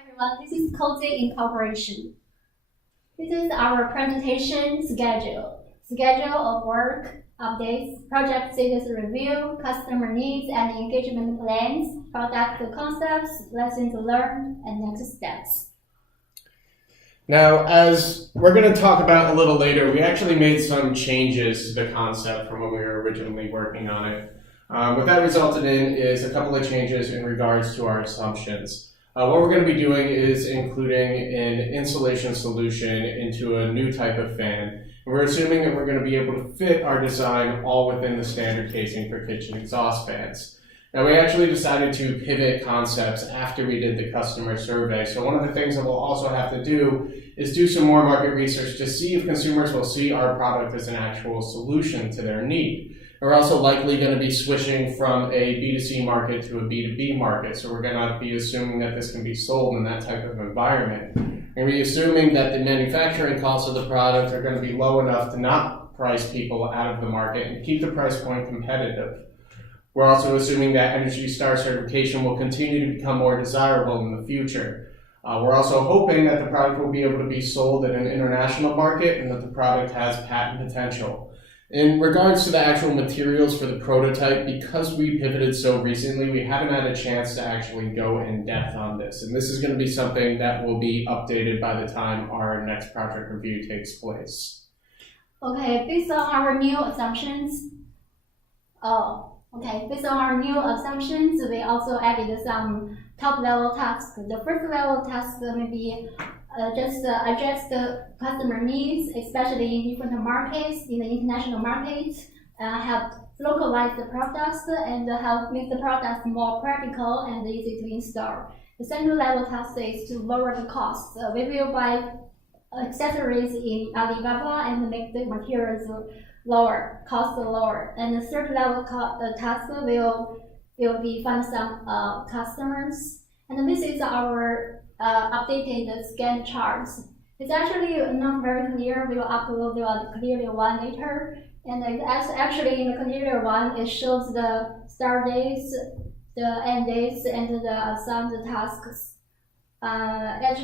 everyone, this is Kozy Inc. This is our presentation schedule. Schedule of work, updates, project status review, customer needs and engagement plans, product concepts, lessons learned, and next steps. Now, as we're going to talk about a little later, we actually made some changes to the concept from when we were originally working on it. What that resulted in is a couple of changes in regards to our assumptions. What we're going to be doing is including an insulation solution into a new type of fan. And we're assuming that we're going to be able to fit our design all within the standard casing for kitchen exhaust fans. Now, we actually decided to pivot concepts after we did the customer survey. So one of the things that we'll also have to do is do some more market research to see if consumers will see our product as an actual solution to their need. We're also likely going to be switching from a B2C market to a B2B market. So we're going to be assuming that this can be sold in that type of environment. And we're assuming that the manufacturing costs of the product are going to be low enough to not price people out of the market and keep the price point competitive. We're also assuming that Energy Star certification will continue to become more desirable in the future. We're also hoping that the product will be able to be sold in an international market and that the product has patent potential. In regards to the actual materials for the prototype, because we pivoted so recently, we haven't had a chance to actually go in depth on this. And this is going to be something that will be updated by the time our next project review takes place. Okay, based on our new assumptions, we also added some top-level tasks. The first level task may be just address the customer needs, especially in different markets, in the international markets, help localize the products and help make the products more practical and easy to install. The second level task is to lower the cost. We will buy accessories in Alibaba and make the materials cost lower. And the third level task will be find some customers. And this is our updated scan charts. It's actually not very clear. We will upload the clear one later. And actually in the clear one, it shows the start dates, the end dates, and the assigned tasks. It's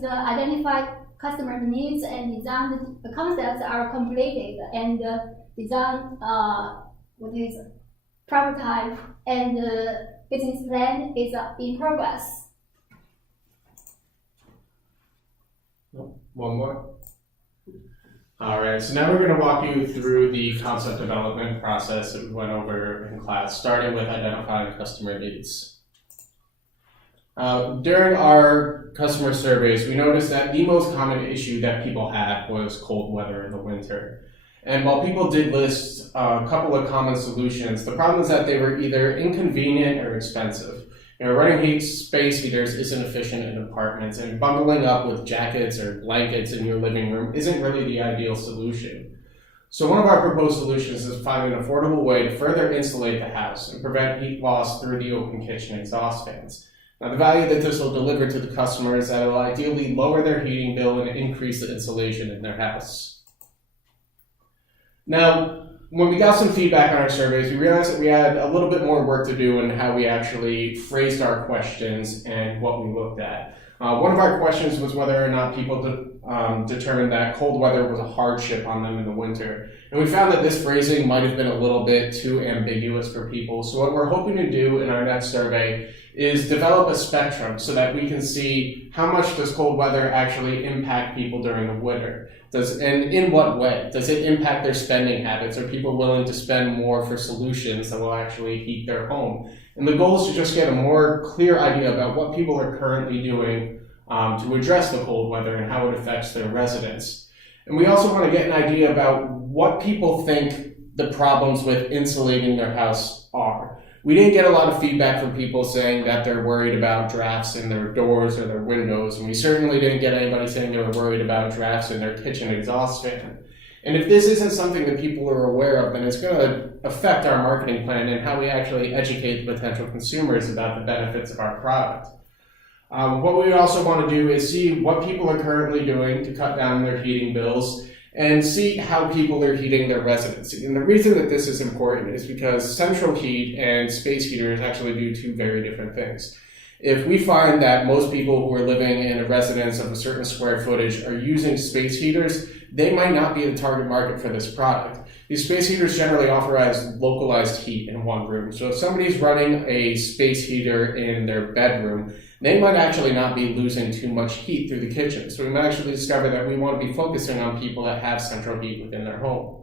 the identified customer needs and design. The concepts are completed and design prototype and business plan is in progress. One more. All right, so now we're going to walk you through the concept development process that we went over in class, starting with identifying customer needs. During our customer surveys, we noticed that the most common issue that people had was cold weather in the winter. And while people did list a couple of common solutions, the problem is that they were either inconvenient or expensive. Running space heaters isn't efficient in apartments, and bundling up with jackets or blankets in your living room isn't really the ideal solution. So one of our proposed solutions is to find an affordable way to further insulate the house and prevent heat loss through the open kitchen exhaust fans. Now, the value that this will deliver to the customer is that it will ideally lower their heating bill and increase the insulation in their house. Now, when we got some feedback on our surveys, we realized that we had a little bit more work to do in how we actually phrased our questions and what we looked at. One of our questions was whether or not people determined that cold weather was a hardship on them in the winter. And we found that this phrasing might have been a little bit too ambiguous for people. So what we're hoping to do in our next survey is develop a spectrum so that we can see how much does cold weather actually impact people during the winter. And in what way? Does it impact their spending habits? Are people willing to spend more for solutions that will actually heat their home? And the goal is to just get a more clear idea about what people are currently doing to address the cold weather and how it affects their residents. And we also want to get an idea about what people think the problems with insulating their house are. We didn't get a lot of feedback from people saying that they're worried about drafts in their doors or their windows, and we certainly didn't get anybody saying they were worried about drafts in their kitchen exhaust fan. And if this isn't something that people are aware of, then it's going to affect our marketing plan and how we actually educate the potential consumers about the benefits of our product. What we also want to do is see what people are currently doing to cut down their heating bills and see how people are heating their residency. And the reason that this is important is because central heat and space heaters actually do two very different things. If we find that most people who are living in a residence of a certain square footage are using space heaters, they might not be the target market for this product. These space heaters generally offer as localized heat in one room. So if somebody's running a space heater in their bedroom, they might actually not be losing too much heat through the kitchen. So we might actually discover that we want to be focusing on people that have central heat within their home.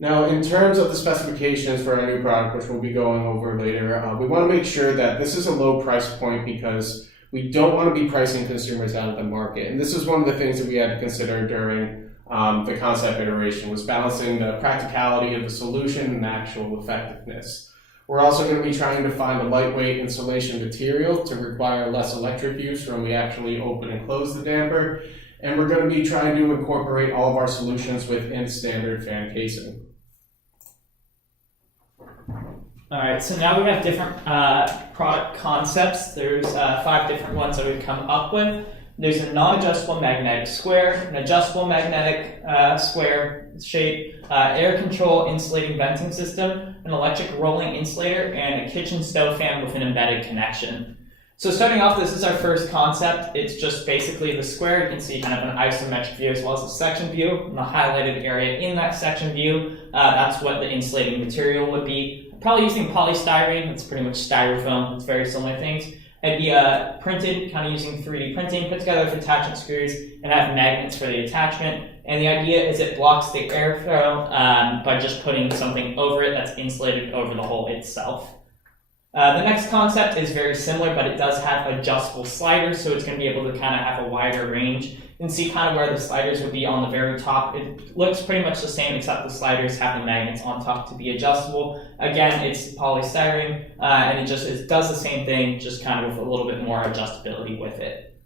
Now, in terms of the specifications for our new product, which we'll be going over later, we want to make sure that this is a low price point because we don't want to be pricing consumers out of the market. And this is one of the things that we had to consider during the concept iteration, was balancing the practicality of the solution and the actual effectiveness. We're also going to be trying to find a lightweight insulation material to require less electric use when we actually open and close the damper. And we're going to be trying to incorporate all of our solutions within standard fan casing. All right, so now we have different product concepts. There's 5 different ones that we've come up with. There's a non-adjustable magnetic square, an adjustable magnetic square shape, air control insulating venting system, an electric rolling insulator, and a kitchen stove fan with an embedded connection. So starting off, this is our first concept. It's just basically the square. You can see kind of an isometric view as well as a section view. And the highlighted area in that section view, that's what the insulating material would be. Probably using polystyrene. It's pretty much styrofoam. It's very similar things. It'd be printed, kind of using 3D printing, put together with attachment screws, and have magnets for the attachment. And the idea is it blocks the airflow by just putting something over it that's insulated over the hole itself. The next concept is very similar, but it does have adjustable sliders, so it's going to be able to kind of have a wider range. You can see kind of where the sliders would be on the very top. It looks pretty much the same, except the sliders have the magnets on top to be adjustable. Again, it's polystyrene, and it does the same thing, just kind of with a little bit more adjustability with it.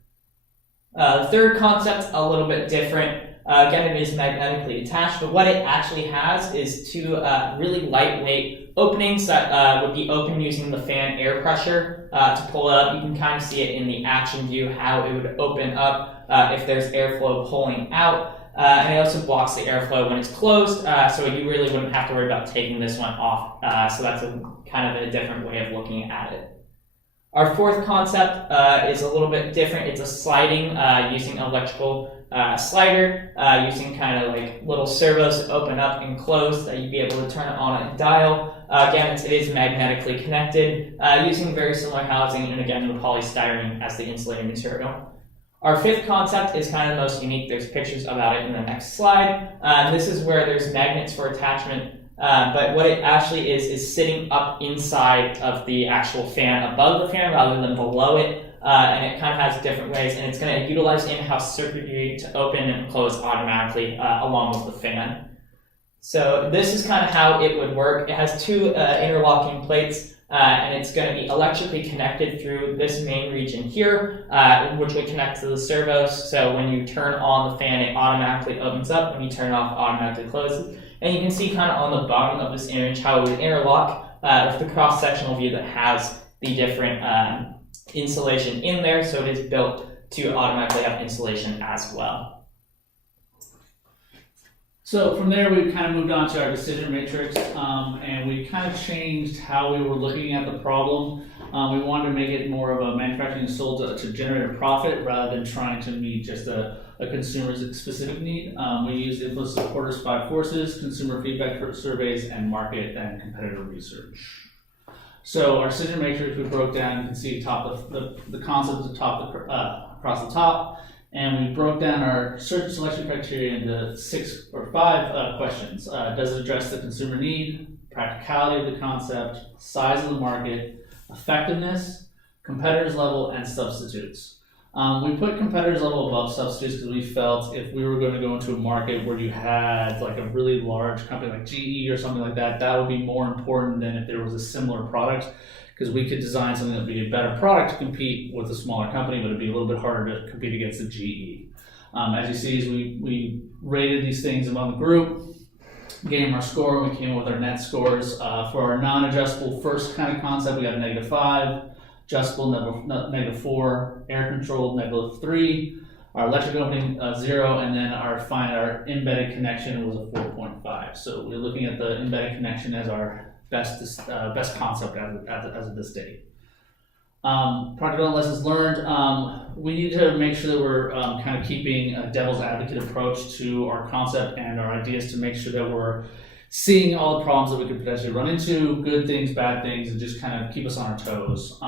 The third concept, a little bit different. Again, it is magnetically attached, but what it actually has is 2 really lightweight openings that would be open using the fan air pressure to pull it up. You can kind of see it in the action view how it would open up if there's airflow pulling out. And it also blocks the airflow when it's closed, so you really wouldn't have to worry about taking this one off. So that's kind of a different way of looking at it. Our fourth concept is a little bit different. It's a sliding using electrical slider, using kind of like little servos to open up and close that you'd be able to turn it on and dial. Again, it is magnetically connected, using very similar housing, and again, the polystyrene as the insulating material. Our fifth concept is kind of the most unique. There's pictures about it in the next slide. This is where there's magnets for attachment, but what it actually is sitting up inside of the actual fan, above the fan rather than below it. And it kind of has different ways, and it's going to utilize in-house circuitry to open and close automatically along with the fan. So this is kind of how it would work. It has 2 interlocking plates, and it's going to be electrically connected through this main region here, which would connect to the servos. So when you turn on the fan, it automatically opens up. When you turn it off, it automatically closes. And you can see kind of on the bottom of this image how it would interlock with the cross-sectional view that has the different insulation in there, so it is built to automatically have insulation as well. So from there, we kind of moved on to our decision matrix, and we kind of changed how we were looking at the problem. We wanted to make it more of a manufacturing and sold to generate a profit rather than trying to meet just a consumer's specific need. We used influence of Porter's 5 forces, consumer feedback surveys, and market and competitor research. So our decision matrix we broke down. You can see the concepts across the top, and we broke down our search selection criteria into 6 or 5 questions. Does it address the consumer need, practicality of the concept, size of the market, effectiveness, competitors level, and substitutes? We put competitors level above substitutes because we felt if we were going to go into a market where you had like a really large company like GE or something like that, that would be more important than if there was a similar product, because we could design something that would be a better product to compete with a smaller company, but it'd be a little bit harder to compete against the GE. As you see, as we rated these things among the group, gave them our score, and we came up with our net scores. For our non-adjustable first kind of concept, we got a -5. Adjustable, -4, air controlled, -3, our electric opening 0, and then our embedded connection was a 4.5. So we're looking at the embedded connection as our best concept as of this date. Product development lessons learned. We need to make sure that we're kind of keeping a devil's advocate approach to our concept and our ideas to make sure that we're seeing all the problems that we could potentially run into, good things, bad things, and just kind of keep us on our toes.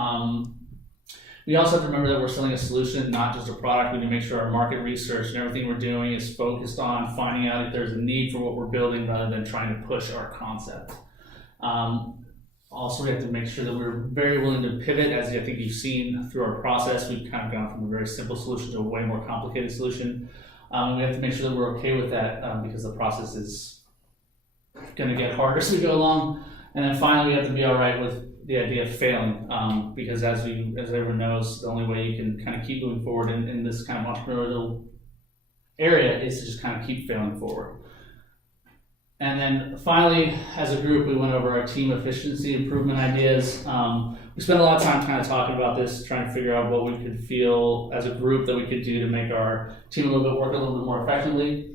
We also have to remember that we're selling a solution, not just a product. We need to make sure our market research and everything we're doing is focused on finding out if there's a need for what we're building rather than trying to push our concept. Also, we have to make sure that we're very willing to pivot. As I think you've seen through our process, we've kind of gone from a very simple solution to a way more complicated solution. We have to make sure that we're okay with that because the process is going to get harder as we go along. And then finally, we have to be all right with the idea of failing, because as everyone knows, the only way you can kind of keep moving forward in this kind of entrepreneurial area is to just kind of keep failing forward. And then finally, as a group, we went over our team efficiency improvement ideas. We spent a lot of time kind of talking about this, trying to figure out what we could feel as a group that we could do to make our team work a little bit more effectively.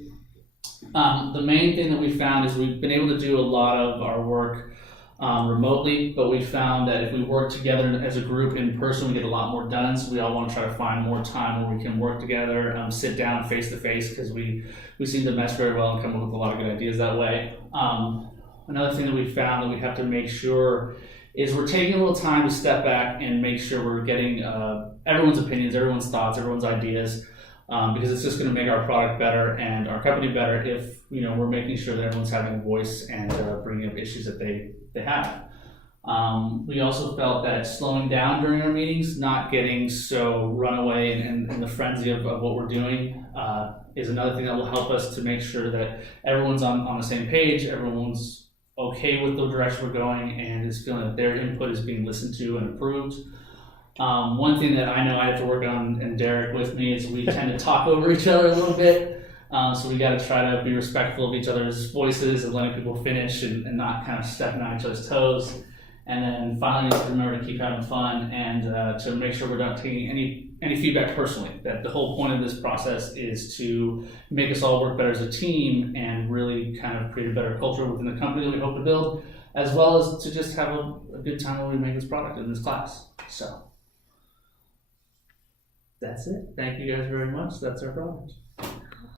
The main thing that we found is we've been able to do a lot of our work remotely, but we found that if we work together as a group in person, we get a lot more done. So we all want to try to find more time where we can work together, sit down face to face, because we seem to mesh very well and come up with a lot of good ideas that way. Another thing that we found that we have to make sure is we're taking a little time to step back and make sure we're getting everyone's opinions, everyone's thoughts, everyone's ideas, because it's just going to make our product better and our company better if we're making sure that everyone's having a voice and bringing up issues that they have. We also felt that slowing down during our meetings, not getting so runaway and in the frenzy of what we're doing, is another thing that will help us to make sure that everyone's on the same page, everyone's okay with the direction we're going, and is feeling that their input is being listened to and approved. One thing that I know I have to work on, and Derek with me, is we tend to talk over each other a little bit. So we got to try to be respectful of each other's voices and letting people finish and not kind of stepping on each other's toes. And then finally, remember to keep having fun and to make sure we're not taking any feedback personally. That the whole point of this process is to make us all work better as a team and really kind of create a better culture within the company that we hope to build, as well as to just have a good time when we make this product in this class. So that's it. Thank you guys very much. That's our product.